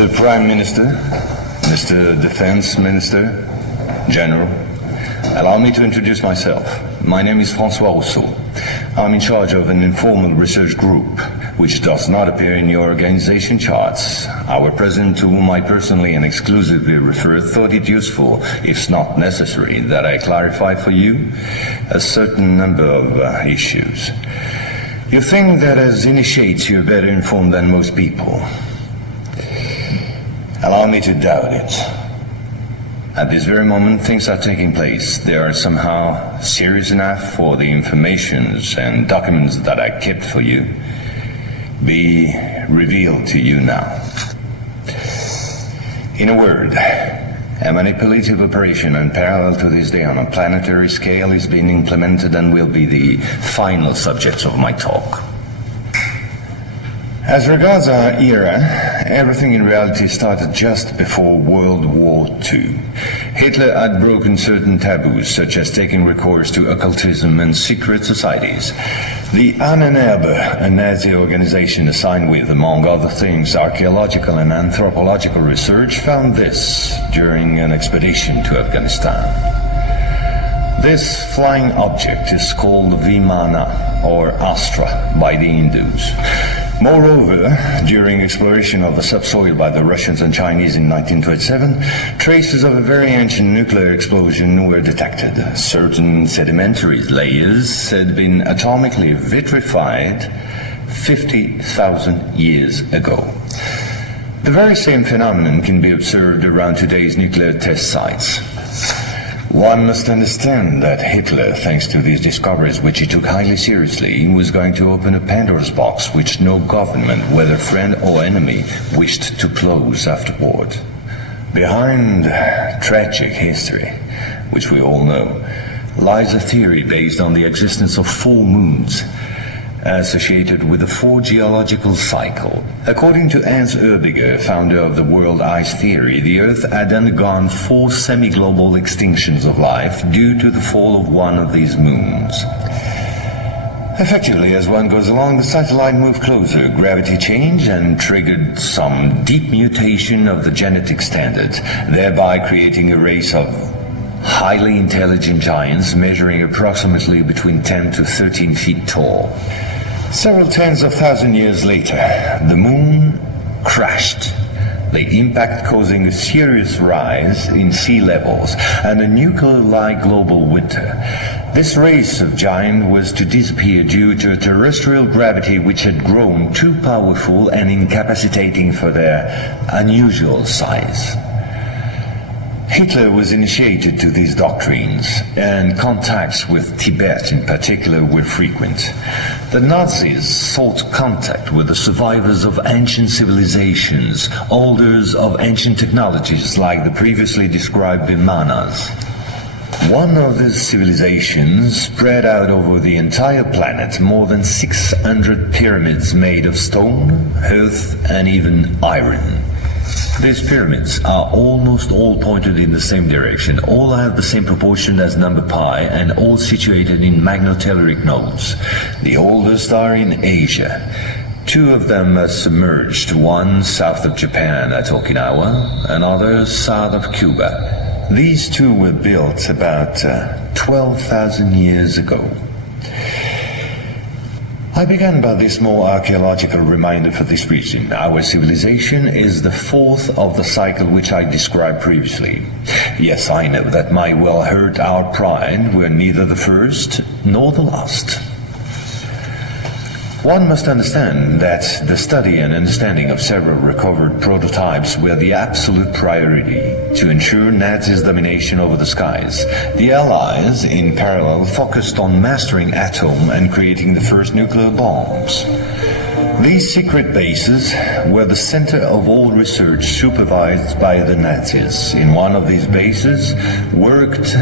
Mr. Prime Minister, Mr. Defense Minister, General, allow me to introduce myself. My name is François Rousseau. I'm in charge of an informal research group, which does not appear in your organization charts. Our president, to whom I personally and exclusively refer, thought it useful, if not necessary, that I clarify for you a certain number of issues. You think that as initiates you're better informed than most people. Allow me to doubt it. At this very moment, things are taking place. They are somehow serious enough for the informations and documents that I kept for you be revealed to you now. In a word, a manipulative operation unparalleled to this day on a planetary scale is being implemented and will be the final subject of my talk. As regards our era, everything in reality started just before World War II. Hitler had broken certain taboos, such as taking recourse to occultism and secret societies. The Ahnenerbe, a Nazi organization assigned with, among other things, archaeological and anthropological research, found this during an expedition to Afghanistan. This flying object is called Vimana, or Astra, by the Hindus. Moreover, during exploration of the subsoil by the Russians and Chinese in 1927, traces of a very ancient nuclear explosion were detected. Certain sedimentary layers had been atomically vitrified 50,000 years ago. The very same phenomenon can be observed around today's nuclear test sites. One must understand that Hitler, thanks to these discoveries which he took highly seriously, was going to open a Pandora's box which no government, whether friend or enemy, wished to close afterward. Behind tragic history, which we all know, lies a theory based on the existence of full moons associated with the four geological cycle. According to Hans Erbiger, founder of the world ice theory, the Earth had undergone 4 semi-global extinctions of life due to the fall of one of these moons. Effectively, as one goes along, the satellite moved closer, gravity changed and triggered some deep mutation of the genetic standard, thereby creating a race of highly intelligent giants measuring approximately between 10 to 13 feet tall. Several tens of thousands years later, the moon crashed, the impact causing a serious rise in sea levels and a nuclear-like global winter. This race of giants was to disappear due to terrestrial gravity which had grown too powerful and incapacitating for their unusual size. Hitler was initiated to these doctrines, and contacts with Tibet in particular were frequent. The Nazis sought contact with the survivors of ancient civilizations, holders of ancient technologies like the previously described Vimanas. One of these civilizations spread out over the entire planet more than 600 pyramids made of stone, earth, and even iron. These pyramids are almost all pointed in the same direction, all have the same proportion as number pi, and all situated in magnetotelluric nodes. The oldest are in Asia. 2 of them are submerged, one south of Japan at Okinawa, another south of Cuba. These 2 were built about 12,000 years ago. I began by this more archaeological reminder for this reason. Our civilization is the 4th of the cycle which I described previously. Yes, I know that might well hurt our pride. We're neither the first nor the last. One must understand that the study and understanding of several recovered prototypes were the absolute priority to ensure Nazis' domination over the skies. The Allies, in parallel, focused on mastering atom and creating the first nuclear bombs. These secret bases were the center of all research supervised by the Nazis. In one of these bases worked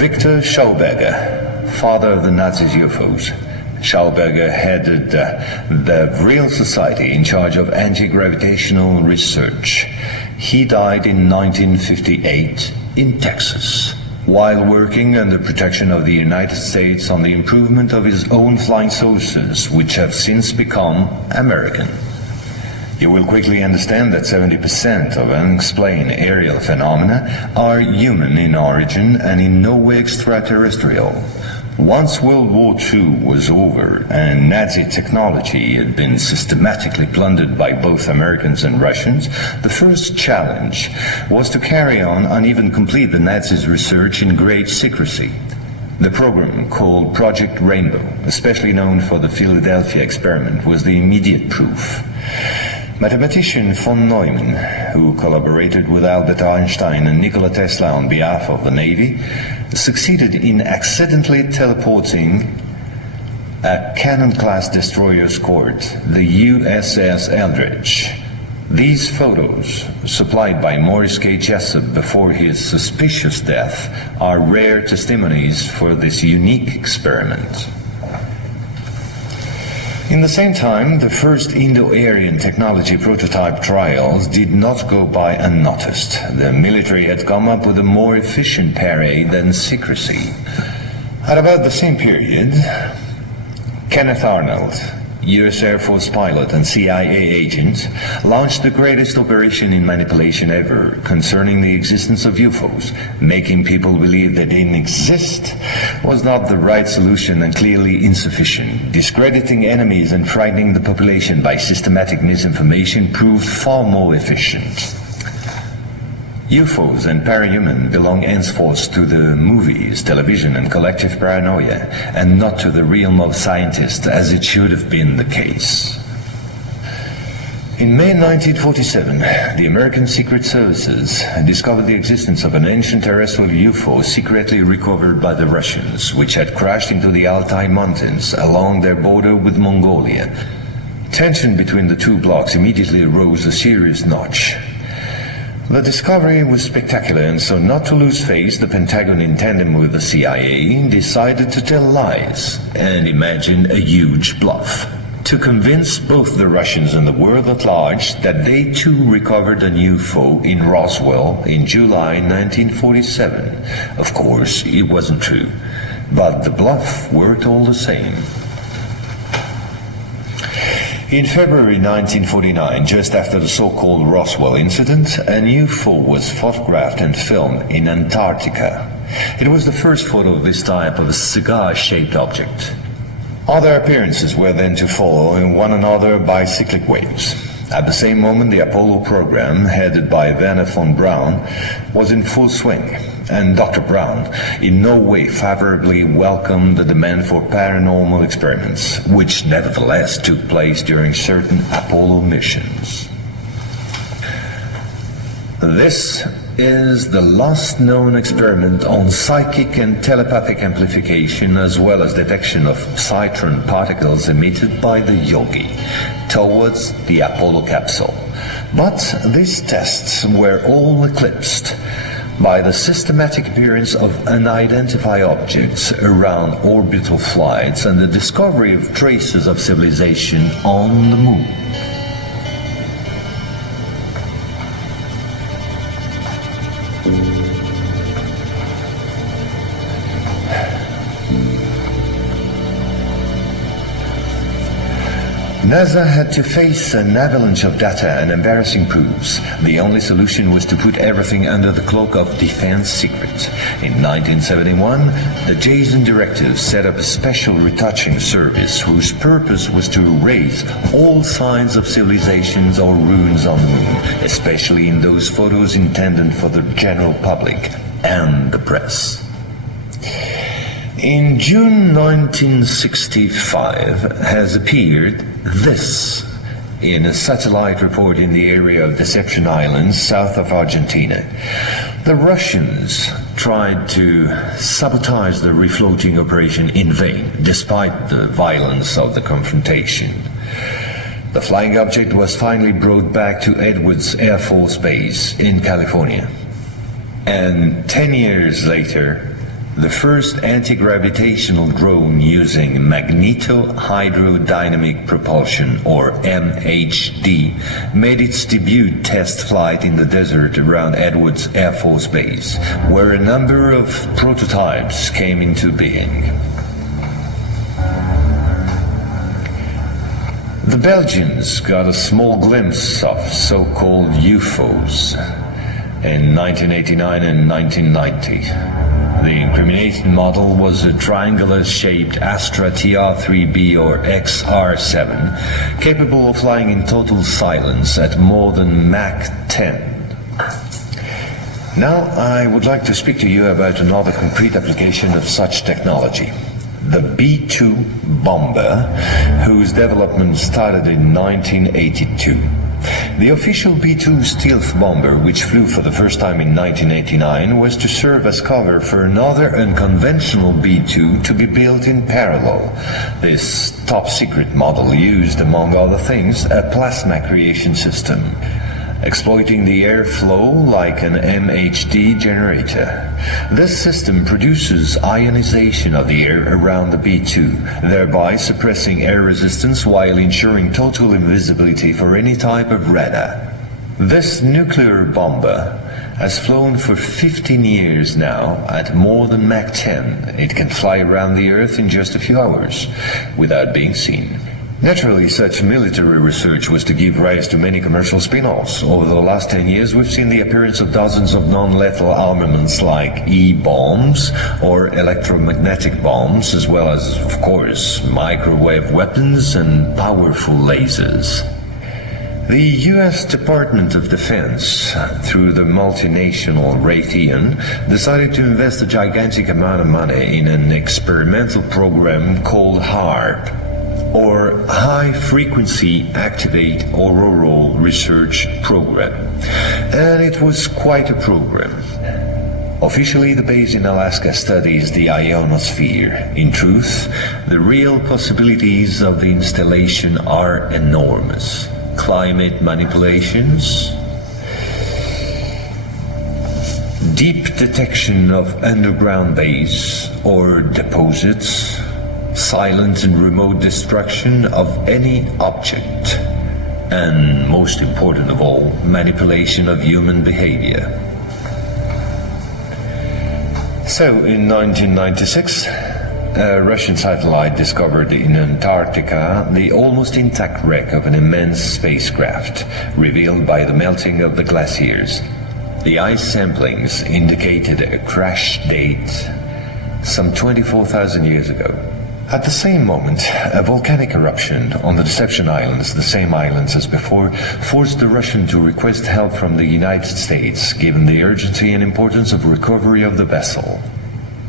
Victor Schauberger, father of the Nazis' UFOs. Schauberger headed the Vril Society in charge of anti-gravitational research. He died in 1958 in Texas, while working under protection of the United States on the improvement of his own flying saucers, which have since become American. You will quickly understand that 70% of unexplained aerial phenomena are human in origin and in no way extraterrestrial. Once World War II was over and Nazi technology had been systematically plundered by both Americans and Russians, the first challenge was to carry on and even complete the Nazis' research in great secrecy. The program, called Project Rainbow, especially known for the Philadelphia experiment, was the immediate proof. Mathematician von Neumann, who collaborated with Albert Einstein and Nikola Tesla on behalf of the Navy, succeeded in accidentally teleporting a Cannon-class destroyer escort, the USS Eldridge. These photos, supplied by Morris K. Jessup before his suspicious death, are rare testimonies for this unique experiment. In the same time, the first Indo-Aryan technology prototype trials did not go by unnoticed. The military had come up with a more efficient parade than secrecy. At about the same period, Kenneth Arnold, U.S. Air Force pilot and CIA agent, launched the greatest operation in manipulation ever concerning the existence of UFOs. Making people believe they didn't exist was not the right solution and clearly insufficient. Discrediting enemies and frightening the population by systematic misinformation proved far more efficient. UFOs and parahuman belong henceforth to the movies, television, and collective paranoia, and not to the realm of scientists, as it should have been the case. In May 1947, the American Secret Services discovered the existence of an ancient terrestrial UFO secretly recovered by the Russians, which had crashed into the Altai Mountains along their border with Mongolia. Tension between the two blocs immediately rose a serious notch. The discovery was spectacular, and so not to lose face, the Pentagon, in tandem with the CIA, decided to tell lies and imagine a huge bluff to convince both the Russians and the world at large that they too recovered an UFO in Roswell in July 1947. Of course, it wasn't true, but the bluff worked all the same. In February 1949, just after the so-called Roswell incident, an UFO was photographed and filmed in Antarctica. It was the first photo of this type of a cigar-shaped object. Other appearances were then to follow in one another by cyclic waves. At the same moment, the Apollo program, headed by Werner von Braun, was in full swing, and Dr. Braun in no way favorably welcomed the demand for paranormal experiments, which nevertheless took place during certain Apollo missions. This is the last known experiment on psychic and telepathic amplification, as well as detection of citron particles emitted by the yogi towards the Apollo capsule. But these tests were all eclipsed by the systematic appearance of unidentified objects around orbital flights and the discovery of traces of civilization on the moon. NASA had to face an avalanche of data and embarrassing proofs. The only solution was to put everything under the cloak of defense secret. In 1971, the Jason Directive set up a special retouching service whose purpose was to erase all signs of civilizations or ruins on the moon, especially in those photos intended for the general public and the press. In June 1965 has appeared this in a satellite report in the area of Deception Islands, south of Argentina. The Russians tried to sabotage the refloating operation in vain, despite the violence of the confrontation. The flying object was finally brought back to Edwards Air Force Base in California. And 10 years later, the first anti-gravitational drone using magneto-hydrodynamic propulsion, or MHD, made its debut test flight in the desert around Edwards Air Force Base, where a number of prototypes came into being. The Belgians got a small glimpse of so-called UFOs in 1989 and 1990. The incriminated model was a triangular-shaped Astra TR-3B or XR-7, capable of flying in total silence at more than Mach 10. Now I would like to speak to you about another concrete application of such technology. The B-2 bomber, whose development started in 1982. The official B-2 stealth bomber, which flew for the first time in 1989, was to serve as cover for another unconventional B-2 to be built in parallel. This top-secret model used, among other things, a plasma creation system, exploiting the airflow like an MHD generator. This system produces ionization of the air around the B-2, thereby suppressing air resistance while ensuring total invisibility for any type of radar. This nuclear bomber has flown for 15 years now at more than Mach 10. It can fly around the Earth in just a few hours without being seen. Naturally, such military research was to give rise to many commercial spin-offs. Over the last 10 years, we've seen the appearance of dozens of non-lethal armaments like E-bombs or electromagnetic bombs, as well as, of course, microwave weapons and powerful lasers. The U.S. Department of Defense, through the multinational Raytheon, decided to invest a gigantic amount of money in an experimental program called HAARP, or High Frequency Activate Auroral Research Program. And it was quite a program. Officially, the base in Alaska studies the ionosphere. In truth, the real possibilities of the installation are enormous. Climate manipulations, deep detection of underground base or deposits, silent and remote destruction of any object, and most important of all, manipulation of human behavior. So, in 1996, a Russian satellite discovered in Antarctica the almost intact wreck of an immense spacecraft, revealed by the melting of the glaciers. The ice samplings indicated a crash date some 24,000 years ago. At the same moment, a volcanic eruption on the Deception Islands, the same islands as before, forced the Russian to request help from the United States, given the urgency and importance of recovery of the vessel.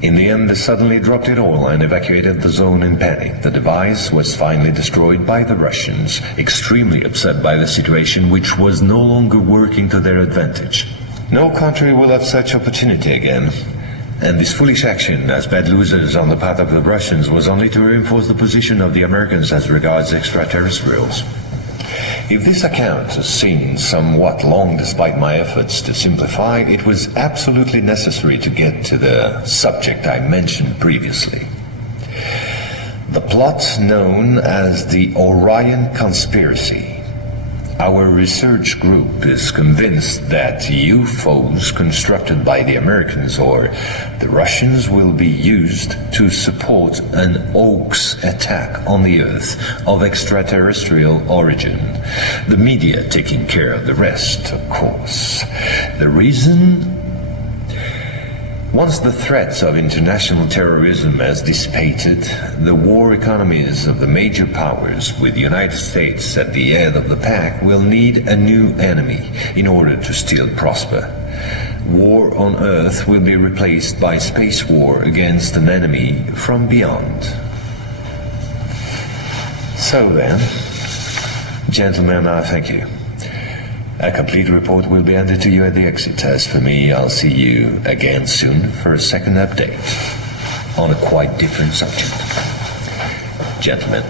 In the end, they suddenly dropped it all and evacuated the zone in panic. The device was finally destroyed by the Russians, extremely upset by the situation, which was no longer working to their advantage. No country will have such opportunity again. And this foolish action, as bad losers on the part of the Russians, was only to reinforce the position of the Americans as regards extraterrestrials. If this account seemed somewhat long despite my efforts to simplify, it was absolutely necessary to get to the subject I mentioned previously. The plot known as the Orion Conspiracy. Our research group is convinced that UFOs constructed by the Americans or the Russians will be used to support an hoax attack on the Earth of extraterrestrial origin. The media taking care of the rest, of course. The reason? Once the threat of international terrorism has dissipated, the war economies of the major powers, with the United States at the head of the pack, will need a new enemy in order to still prosper. War on Earth will be replaced by space war against an enemy from beyond. So then, gentlemen, I thank you. A complete report will be handed to you at the exit. As for me, I'll see you again soon for a second update on a quite different subject. Gentlemen.